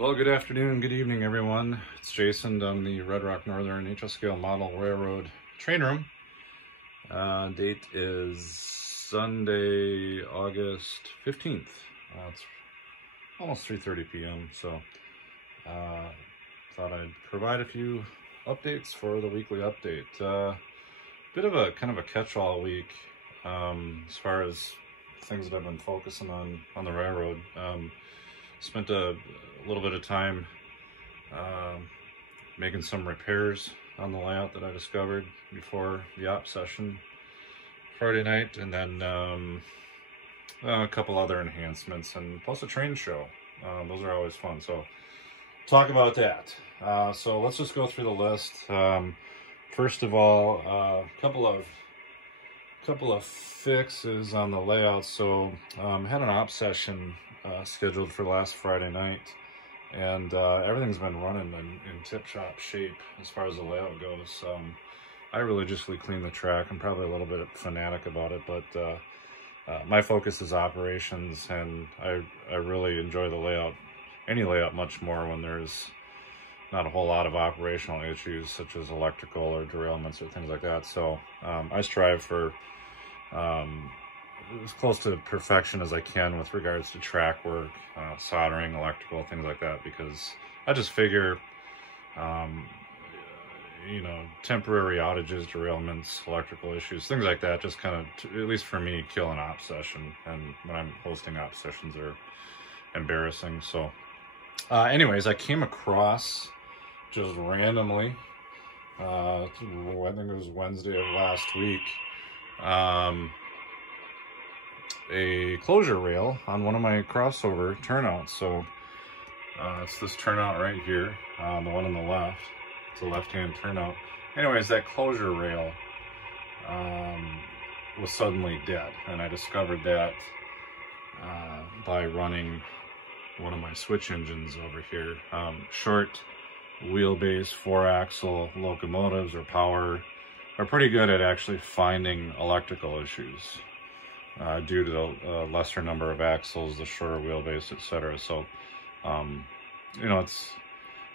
Well, good afternoon, good evening, everyone. It's Jason down the Red Rock Northern HL Scale Model Railroad train room. Date is Sunday, August 15th. It's almost 3:30 p.m. So thought I'd provide a few updates for the weekly update. Bit of a kind of a catch-all week as far as things that I've been focusing on the railroad. Spent a little bit of time making some repairs on the layout that I discovered before the op session Friday night, and then a couple other enhancements, and plus a train show. Those are always fun, so talk about that. So let's just go through the list. First of all, a couple of fixes on the layout. So had an op session scheduled for last Friday night, and everything's been running in tip-top shape as far as the layout goes. I religiously clean the track. I'm probably a little bit fanatic about it, but my focus is operations, and I really enjoy the layout, any layout, much more when there's not a whole lot of operational issues such as electrical or derailments or things like that. So I strive for as close to perfection as I can with regards to track work, soldering, electrical, things like that, because I just figure, you know, temporary outages, derailments, electrical issues, things like that, just kind of, at least for me, kill an op session. And when I'm hosting op sessions, they're embarrassing. So anyways, I came across just randomly, I think it was Wednesday of last week, a closure rail on one of my crossover turnouts. So it's this turnout right here, the one on the left. It's a left-hand turnout. Anyways, that closure rail was suddenly dead, and I discovered that by running one of my switch engines over here. Short wheelbase 4-axle locomotives or power are pretty good at actually finding electrical issues due to the lesser number of axles, the shorter wheelbase, etc. So you know,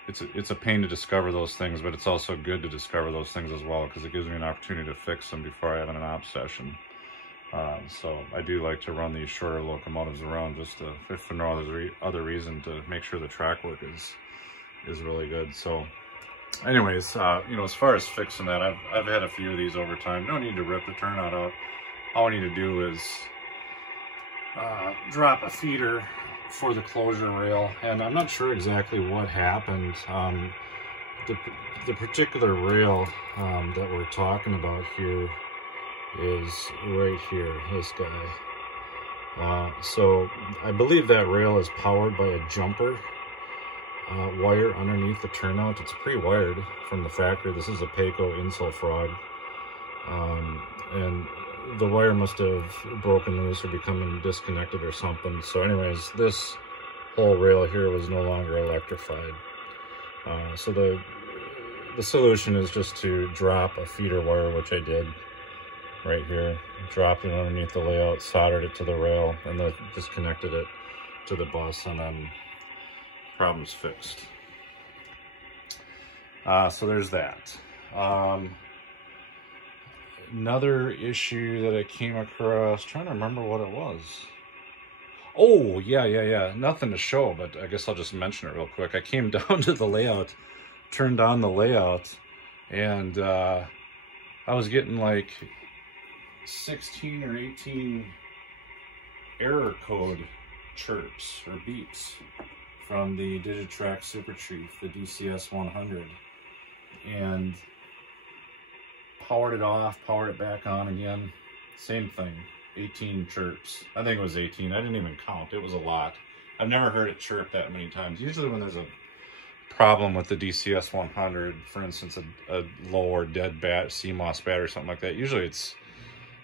it's a pain to discover those things, but it's also good to discover those things as well, because it gives me an opportunity to fix them before I have an op session. So I do like to run these shorter locomotives around, just to, if for no other reason, to make sure the track work is really good. So anyways, you know, as far as fixing that, I've had a few of these over time. No need to rip the turnout out. All I need to do is drop a feeder for the closure rail, and I'm not sure exactly what happened. The particular rail that we're talking about here is right here, this guy. So I believe that rail is powered by a jumper wire underneath the turnout. It's pre-wired from the factory. This is a Payco insole frog, and the wire must have broken loose or become disconnected or something. So anyways, this whole rail here was no longer electrified. So the solution is just to drop a feeder wire, which I did right here. Dropped it underneath the layout, soldered it to the rail, and then just connected it to the bus, and then problem's fixed. So there's that. Another issue that I came across, trying to remember what it was. Oh, yeah. Nothing to show, but I guess I'll just mention it real quick. I came down to the layout, turned on the layout, and I was getting like 16 or 18 error code chirps or beeps from the Digitrack Super Chief, the DCS 100, and powered it off, powered it back on again, same thing, 18 chirps. I think it was 18. I didn't even count. It was a lot. I've never heard it chirp that many times. Usually when there's a problem with the DCS 100, for instance, a low or dead CMOS bat or something like that, usually it's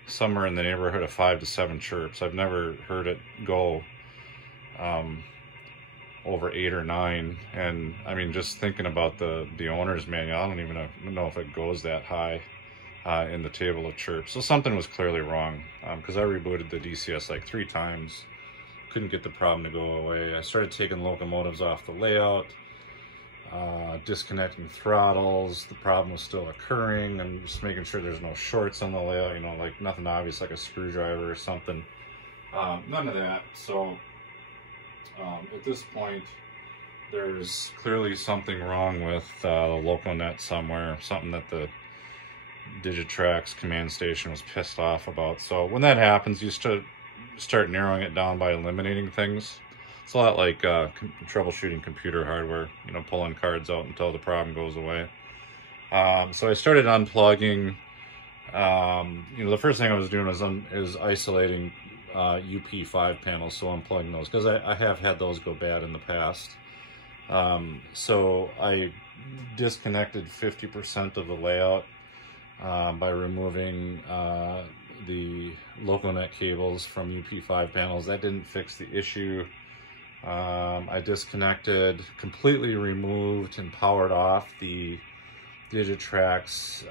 somewhere in the neighborhood of 5 to 7 chirps. I've never heard it go over 8 or 9, and I mean, just thinking about the owner's manual, I don't even know if it goes that high in the table of chirps. So something was clearly wrong, because I rebooted the DCS like 3 times couldn't get the problem to go away. I started taking locomotives off the layout, disconnecting throttles. The problem was still occurring, and just making sure there's no shorts on the layout, you know, like nothing obvious like a screwdriver or something. None of that. So at this point, there's clearly something wrong with the LocoNet somewhere, something that the Digitrax command station was pissed off about. So when that happens, you start narrowing it down by eliminating things. It's a lot like troubleshooting computer hardware, you know, pulling cards out until the problem goes away. So I started unplugging. You know, the first thing I was doing is isolating UP5 panels, so unplugging those, because I have had those go bad in the past. So I disconnected 50% of the layout by removing the LocoNet cables from UP5 panels. That didn't fix the issue. I disconnected, completely removed and powered off the Digitrax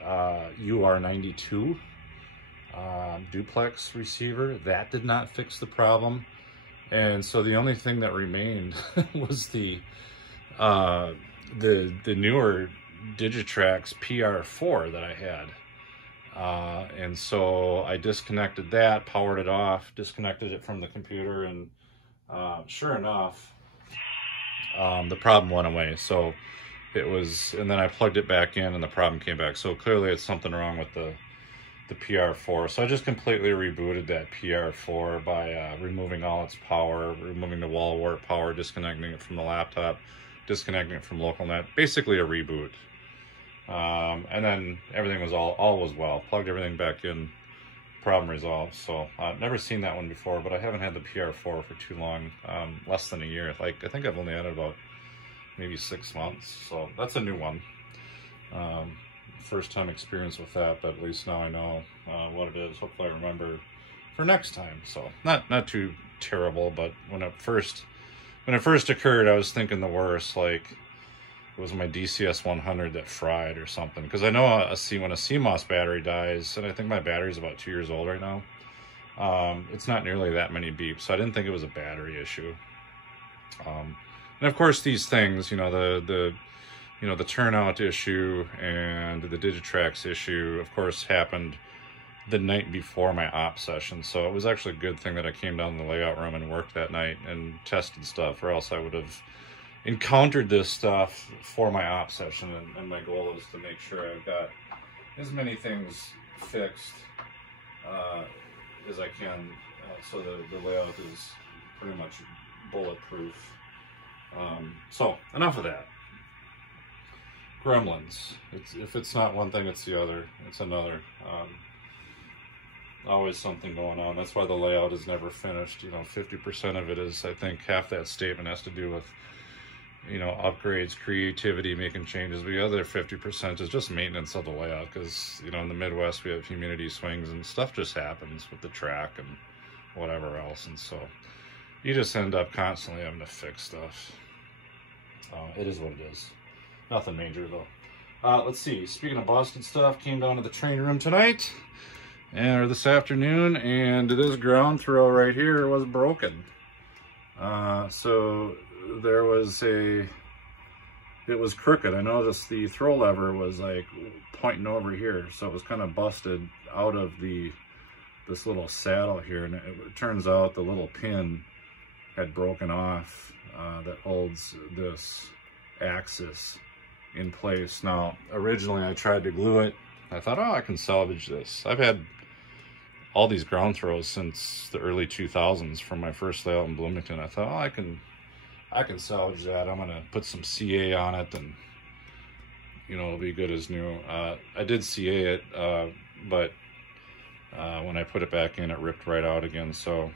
UR92 duplex receiver. That did not fix the problem. And so the only thing that remained was the newer Digitrax PR4 that I had. And so I disconnected that, powered it off, disconnected it from the computer, and sure enough, the problem went away. So it was, and then I plugged it back in and the problem came back. So clearly it's something wrong with the PR4. So I just completely rebooted that PR4 by removing all its power, removing the wall wart power, disconnecting it from the laptop, disconnecting it from LocoNet, basically a reboot. And then everything was all was well. Plugged everything back in, problem resolved. So I've never seen that one before, but I haven't had the PR4 for too long, less than a year. Like, I think I've only had it about maybe 6 months. So that's a new one. First time experience with that, but at least now I know what it is. Hopefully I remember for next time. So not too terrible, but when it first occurred, I was thinking the worst. Like, it was my DCS 100 that fried or something. Because I know when a CMOS battery dies, and I think my battery's about 2 years old right now, it's not nearly that many beeps. So I didn't think it was a battery issue. And of course, these things, you know, the turnout issue and the Digitrax issue, of course, happened the night before my op session. So it was actually a good thing that I came down to the layout room and worked that night and tested stuff, or else I would have encountered this stuff for my op session. And my goal is to make sure I've got as many things fixed as I can, so the layout is pretty much bulletproof. So enough of that. Gremlins. If it's not one thing, it's the other. It's another. Always something going on. That's why the layout is never finished. You know, 50% of it is, I think, half that statement has to do with, you know, upgrades, creativity, making changes. But the other 50% is just maintenance of the layout, because, you know, in the Midwest we have humidity swings and stuff just happens with the track and whatever else. And so you just end up constantly having to fix stuff. It is what it is. Nothing major though. Let's see, speaking of busted stuff, came down to the train room tonight, or this afternoon, and this ground throw right here was broken. So there was it was crooked. I noticed the throw lever was like pointing over here, so it was kind of busted out of this little saddle here, and it turns out the little pin had broken off that holds this axis in place. Now, originally I tried to glue it. I thought, oh, I can salvage this. I've had all these ground throws since the early 2000s from my first layout in Bloomington. I thought, oh, I can salvage that. I'm gonna put some CA on it, and you know, it'll be good as new. I did CA it, but when I put it back in, it ripped right out again. So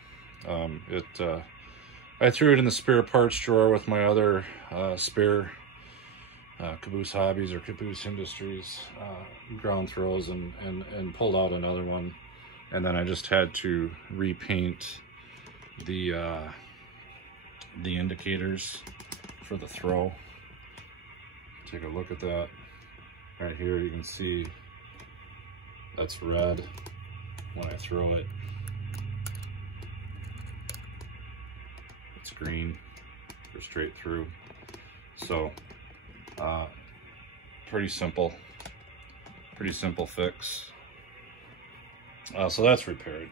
I threw it in the spare parts drawer with my other spare Caboose Hobbies or Caboose Industries ground throws, and pulled out another one, and then I just had to repaint the indicators for the throw. Take a look at that right here. You can see that's red when I throw it. green for straight through. So pretty simple fix. So that's repaired.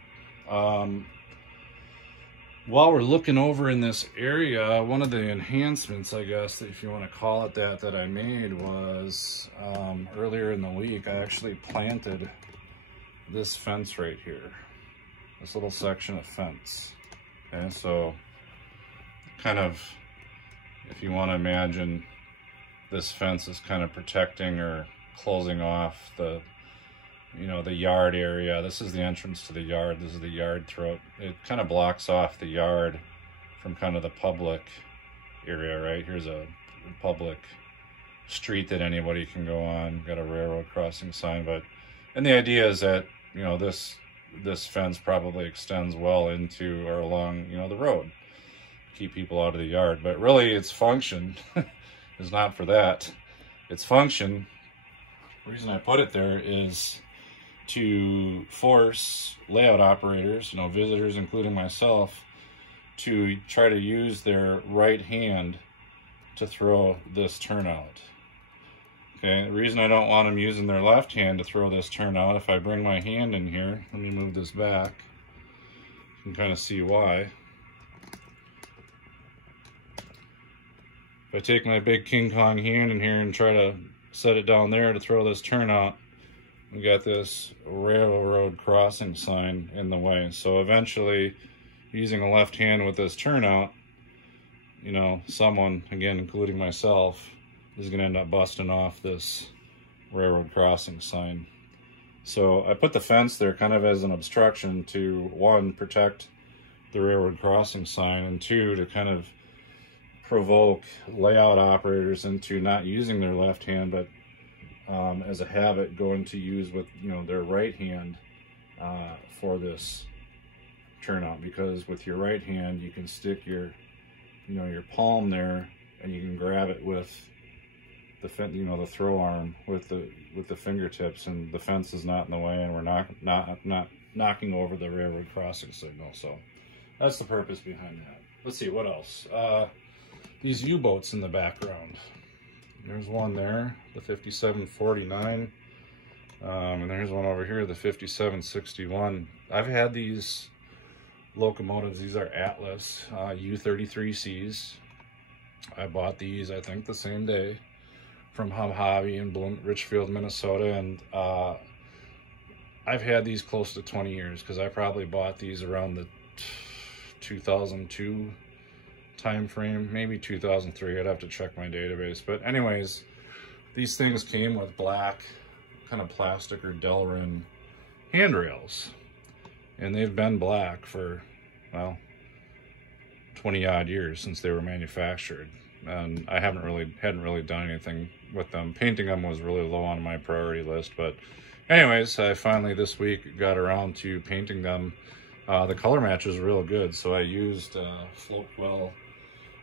While we're looking over in this area, one of the enhancements, I guess, if you want to call it that I made was earlier in the week, I actually planted this fence right here, this little section of fence. Okay, so kind of, if you want to imagine this fence is kind of protecting or closing off the, you know, the yard area. This is the entrance to the yard. This is the yard throat. It kind of blocks off the yard from kind of the public area, right? Here's a public street that anybody can go on. Got a railroad crossing sign, and the idea is that, you know, this fence probably extends well into or along, you know, the road. Keep people out of the yard. But really its function is not for that. Its function, the reason I put it there is to force layout operators, you know, visitors including myself, to try to use their right hand to throw this turnout. Okay, the reason I don't want them using their left hand to throw this turnout, if I bring my hand in here, let me move this back, you can kind of see why. If I take my big King Kong hand in here and try to set it down there to throw this turnout, we got this railroad crossing sign in the way. So eventually, using a left hand with this turnout, you know, someone, again, including myself, is going to end up busting off this railroad crossing sign. So I put the fence there kind of as an obstruction to, one, protect the railroad crossing sign, and two, to kind of provoke layout operators into not using their left hand, but as a habit, going to use with, you know, their right hand for this turnout, because with your right hand you can stick your, you know, your palm there and you can grab it with the, you know, the throw arm with the fingertips, and the fence is not in the way, and we're not knocking over the railroad crossing signal. So that's the purpose behind that. Let's see what else. These U-boats in the background. There's one there, the 5749, and there's one over here, the 5761. I've had these locomotives. These are Atlas U33Cs. I bought these, I think, the same day from Hub Hobby in Richfield, Minnesota, and I've had these close to 20 years, because I probably bought these around the 2002 time frame, maybe 2003. I'd have to check my database. But anyways, these things came with black kind of plastic or Delrin handrails, and they've been black for, well, 20 odd years since they were manufactured, and I hadn't really done anything with them. Painting them was really low on my priority list, but anyways, I finally this week got around to painting them. The color match is real good, so I used Floatquill.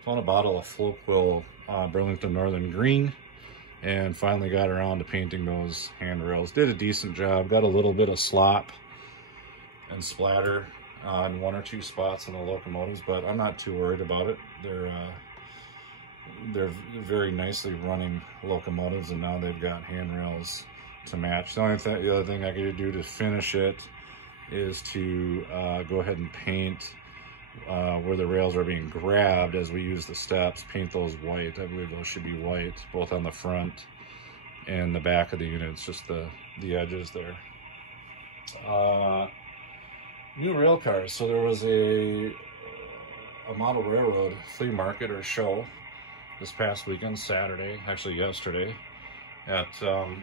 Found a bottle of Floatquill Burlington Northern Green, and finally got around to painting those handrails. Did a decent job. Got a little bit of slop and splatter in one or two spots on the locomotives, but I'm not too worried about it. They're very nicely running locomotives, and now they've got handrails to match. The other thing I could do to finish it is to go ahead and paint where the rails are being grabbed as we use the steps, paint those white. I believe those should be white, both on the front and the back of the units, just the edges there. New rail cars. So there was a model railroad flea market or show this past weekend, Saturday, actually yesterday, at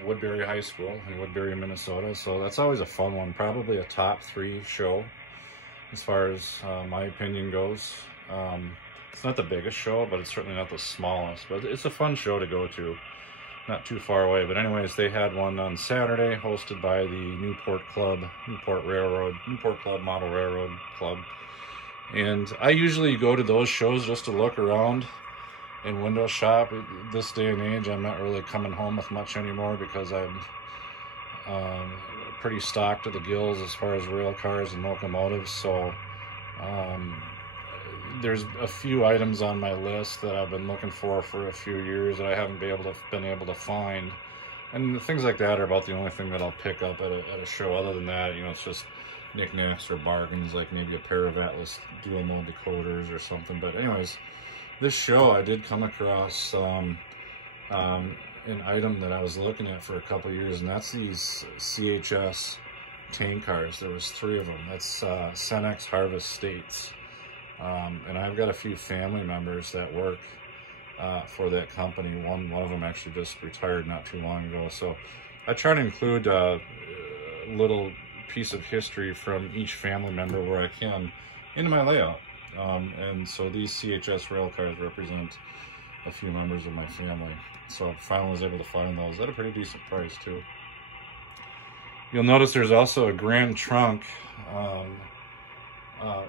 Woodbury High School in Woodbury, Minnesota. So that's always a fun one, probably a top 3 show as far as my opinion goes. It's not the biggest show, but it's certainly not the smallest, but it's a fun show to go to, not too far away. But anyways, they had one on Saturday hosted by the Newport Club Model Railroad Club. And I usually go to those shows just to look around and window shop. This day and age, I'm not really coming home with much anymore, because I'm pretty stocked to the gills as far as rail cars and locomotives. So there's a few items on my list that I've been looking for a few years that I haven't been able to find. And things like that are about the only thing that I'll pick up at a show. Other than that, you know, it's just knickknacks or bargains, like maybe a pair of Atlas dual mode decoders or something. But anyways, this show I did come across an item that I was looking at for a couple of years, and that's these CHS tank cars. There was 3 of them. That's Cenex Harvest States. And I've got a few family members that work for that company. One of them actually just retired not too long ago. So I try to include a little piece of history from each family member where I can into my layout. And so these CHS rail cars represent a few members of my family. So I finally was able to find those at a pretty decent price too. You'll notice there's also a Grand Trunk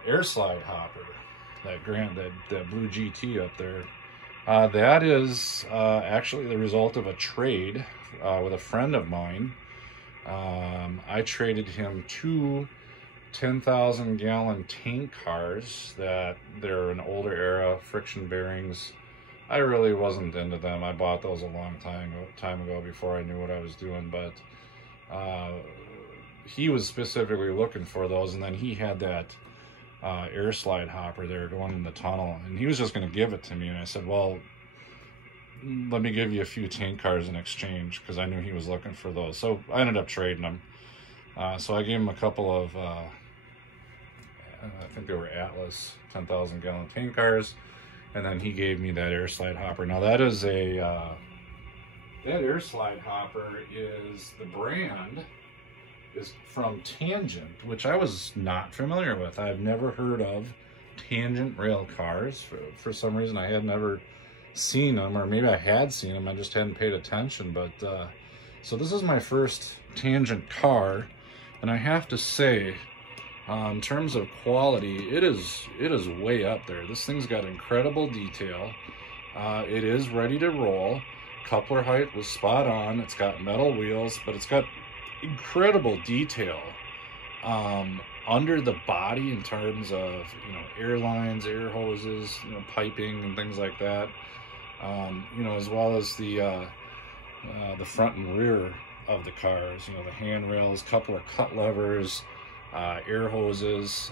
air slide hopper, that blue GT up there. That is actually the result of a trade with a friend of mine. I traded him 2 10,000-gallon tank cars that they're an older era, friction bearings. I really wasn't into them. I bought those a long time ago before I knew what I was doing, but he was specifically looking for those, and then he had that air slide hopper there going in the tunnel, and he was just going to give it to me, and I said, well, let me give you a few tank cars in exchange, because I knew he was looking for those. So I ended up trading them. So I gave him a couple of I think they were Atlas 10,000-gallon tank cars, and then he gave me that air slide hopper. Now that is that air slide hopper is, the brand is from Tangent, which I was not familiar with. I've never heard of Tangent rail cars. For some reason I had never seen them, or maybe I had seen them, I just hadn't paid attention. But so this is my first Tangent car, and I have to say, in terms of quality, it is way up there. This thing's got incredible detail. It is ready to roll. Coupler height was spot on. It's got metal wheels, but it's got incredible detail under the body in terms of, you know, air lines, air hoses, you know, piping and things like that. You know, as well as the front and rear of the cars. You know, the handrails, couple of cut levers, air hoses.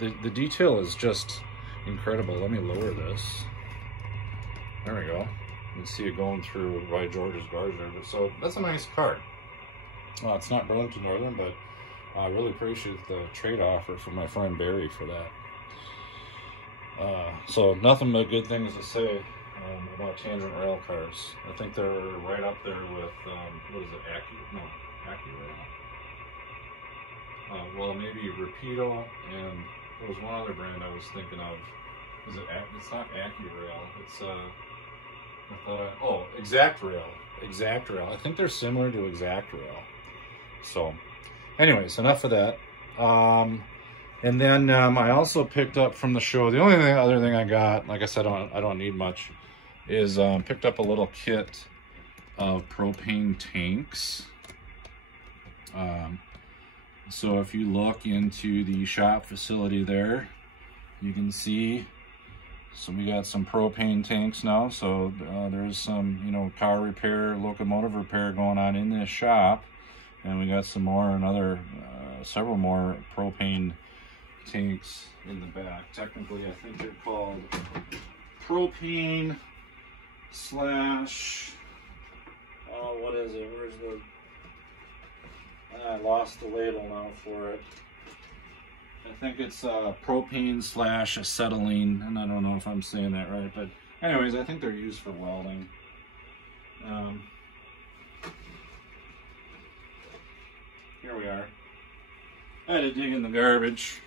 The detail is just incredible. Let me lower this. There we go. You can see it going through Roy George's garage there. So that's a nice car. It's not Burlington Northern, but I really appreciate the trade offer from my friend Barry for that. So nothing but good things to say about Tangent rail cars. I think they're right up there with, what is it, AccuRail. Well, maybe Rapido, and there was one other brand I was thinking of. Is it? It's not AccuRail. It's ExactRail. I think they're similar to ExactRail. So, anyways, enough of that. And then I also picked up from the show. The only other thing I got, like I said, I don't need much, is picked up a little kit of propane tanks. So if you look into the shop facility there, you can see, so we got some propane tanks now. So there's some, you know, car repair, locomotive repair going on in this shop. And we got some more, several more propane tanks in the back. Technically, I think they're called propane slash, what is it? Where's the, I lost the label now for it. I think it's propane slash acetylene, and I don't know if I'm saying that right, but anyways, I think they're used for welding. Here we are. I had to dig in the garbage.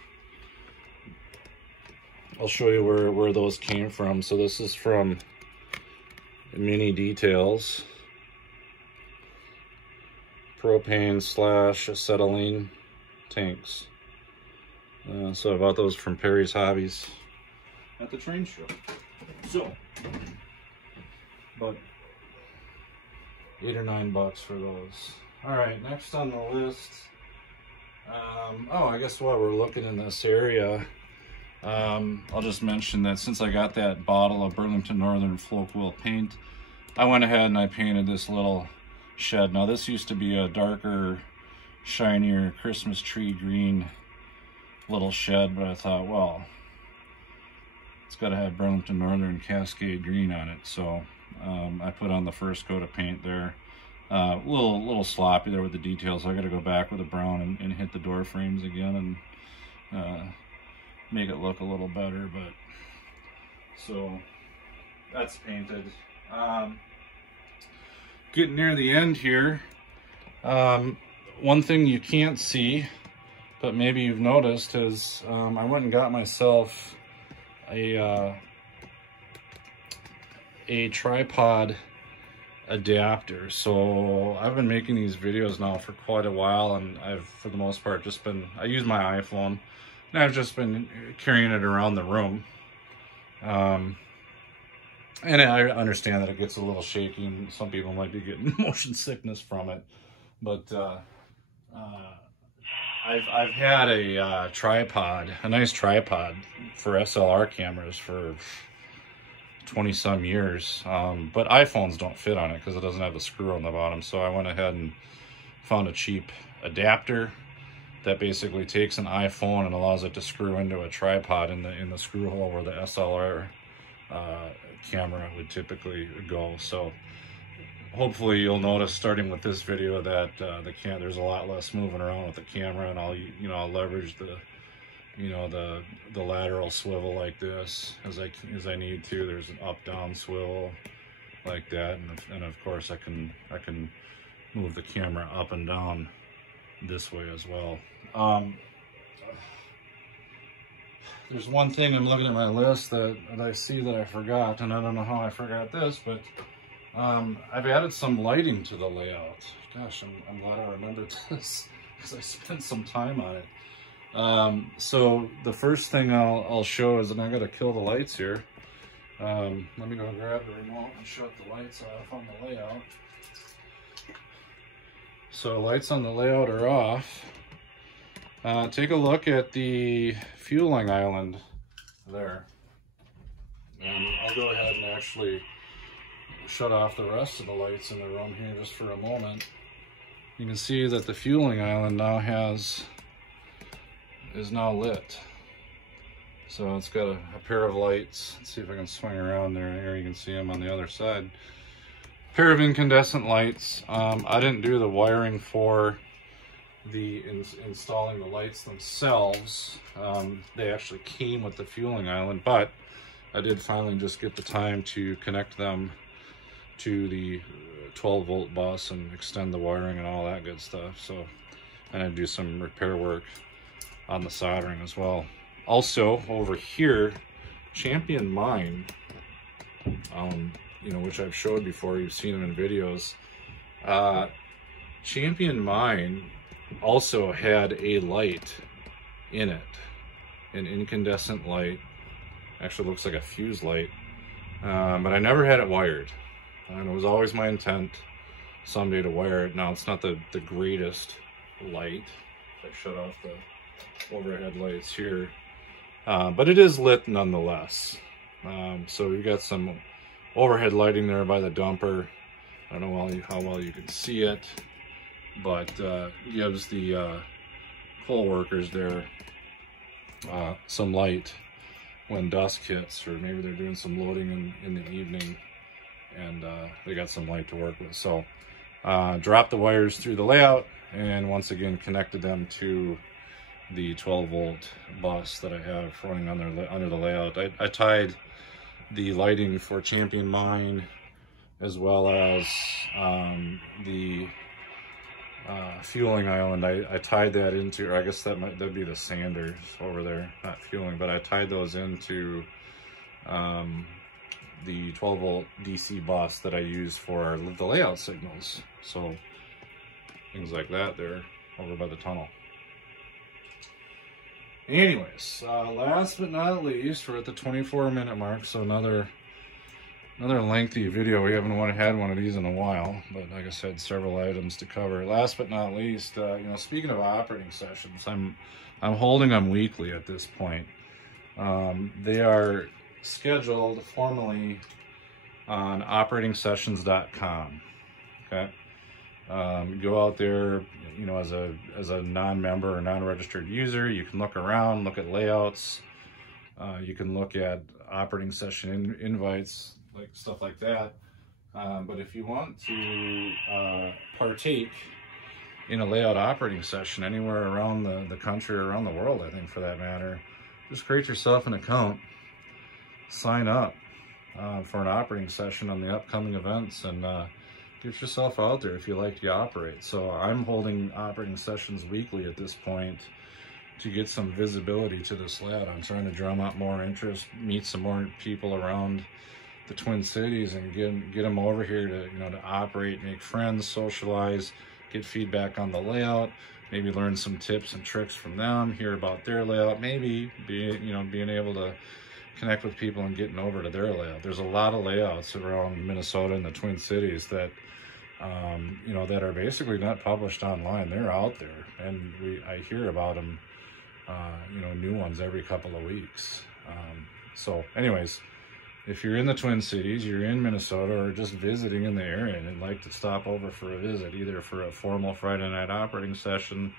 I'll show you where those came from. So this is from Mini Details. Propane slash acetylene tanks. So I bought those from Perry's Hobbies at the train show. So, about $8 or $9 for those. All right, next on the list. Oh, I guess while we're looking in this area, I'll just mention that since I got that bottle of Burlington Northern Float Wheel paint, I went ahead and I painted this little shed. Now this used to be a darker, shinier Christmas tree green little shed, but I thought, well, it's got to have Burlington Northern Cascade green on it. So I put on the first coat of paint there. A little sloppy there with the details. So I got to go back with a brown and hit the door frames again and make it look a little better. But so that's painted. Getting near the end here. One thing you can't see, but maybe you've noticed, is I went and got myself a tripod adapter. So I've been making these videos now for quite a while, and I've, for the most part, just been, I use my iPhone, and I've just been carrying it around the room. And I understand that it gets a little shaky, and some people might be getting motion sickness from it, but I've had a tripod, a nice tripod for SLR cameras for 20 some years, but iPhones don't fit on it because it doesn't have the screw on the bottom. So I went ahead and found a cheap adapter that basically takes an iPhone and allows it to screw into a tripod in the screw hole where the SLR camera would typically go. So hopefully you'll notice, starting with this video, that there's a lot less moving around with the camera, and I'll leverage the the lateral swivel like this as I need to. There's an up down swivel like that, and of course I can move the camera up and down this way as well. There's one thing, I'm looking at my list that I see that I forgot, and I don't know how I forgot this, but I've added some lighting to the layout. Gosh, I'm glad I remembered this because I spent some time on it. So the first thing I'll show is, and I gotta kill the lights here. Let me go grab the remote and shut the lights off on the layout. So lights on the layout are off. Take a look at the fueling island there. And I'll go ahead and actually shut off the rest of the lights in the room here just for a moment. You can see that the fueling island now is now lit. So it's got a pair of lights. Let's see if I can swing around there. Here you can see them on the other side. Pair of incandescent lights. I didn't do the wiring for the installing the lights themselves. They actually came with the fueling island, but I did finally just get the time to connect them to the 12-volt bus and extend the wiring and all that good stuff. So, and I do some repair work on the soldering as well. Also over here, Champion Mine, which I've showed before, you've seen them in videos. Champion Mine also had a light in it, an incandescent light. Actually looks like a fuse light, but I never had it wired. And it was always my intent someday to wire it. Now it's not the greatest light. I shut off the overhead lights here, but it is lit nonetheless. So we've got some overhead lighting there by the dumper. I don't know how well you can see it, but gives the coal workers there some light when dusk hits, or maybe they're doing some loading in the evening, and they got some light to work with. So dropped the wires through the layout, and once again connected them to the 12-volt bus that I have running under the layout. I tied the lighting for Champion Mine as well as the fueling island. I tied that into, or I guess that'd be the sanders over there, not fueling, but I tied those into the 12-volt DC bus that I use for the layout signals. So things like that there over by the tunnel. Anyways, last but not least, we're at the 24-minute mark, so another lengthy video. We haven't had one of these in a while, but like I said, several items to cover. Last but not least, speaking of operating sessions, I'm holding them weekly at this point. They are scheduled formally on operatingsessions.com. Okay. Go out there, you know, as a non-member or non-registered user. You can look around, look at layouts. You can look at operating session invites, like stuff like that. But if you want to partake in a layout operating session anywhere around the country or around the world, I think for that matter, just create yourself an account, sign up for an operating session on the upcoming events, and get yourself out there if you like to operate. So I'm holding operating sessions weekly at this point to get some visibility to this layout. I'm trying to drum up more interest, meet some more people around the Twin Cities, and get them over here to, you know, to operate, make friends, socialize, get feedback on the layout, maybe learn some tips and tricks from them, hear about their layout, maybe being able to connect with people and getting over to their layout. There's a lot of layouts around Minnesota and the Twin Cities that you know, that are basically not published online. They're out there, and I hear about them, you know, new ones every couple of weeks. So anyways, if you're in the Twin Cities, you're in Minnesota, or just visiting in the area and like to stop over for a visit, either for a formal Friday night operating session,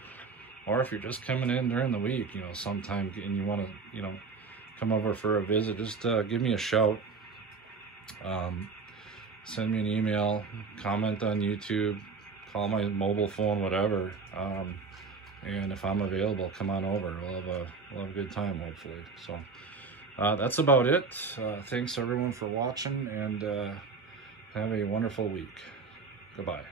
or if you're just coming in during the week, you know, sometime, and you want to, you know, come over for a visit, just give me a shout. Send me an email, comment on YouTube, call my mobile phone, whatever. And if I'm available, come on over. We'll have a good time, hopefully. So that's about it. Thanks everyone for watching, and have a wonderful week. Goodbye.